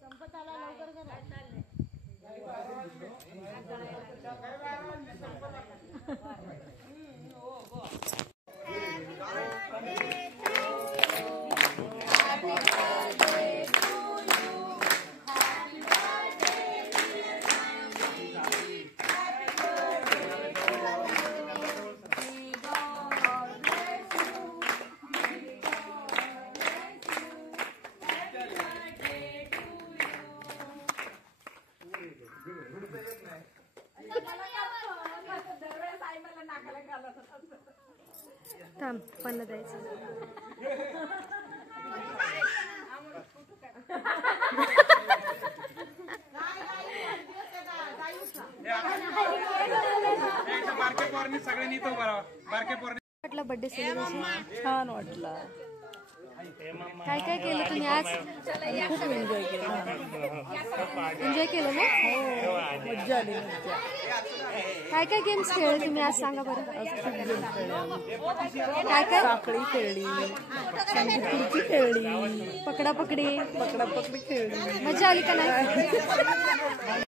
संपत आला लवकर करा. थांब पन्ना द्यायचं. वाटलं बर्थडे सेलिब्रेशन छान वाटलं. काय काय केलं तुम्ही आज? खूप एन्जॉय केलं. एन्जॉय केलं ना? मज्जा आली. काय काय गेम्स खेळले तुम्ही आज सांगा बरं. काय काय? साखळी खेळली, खुर्ची खेळली, पकडापकडी खेळली. मजा आली का नाही?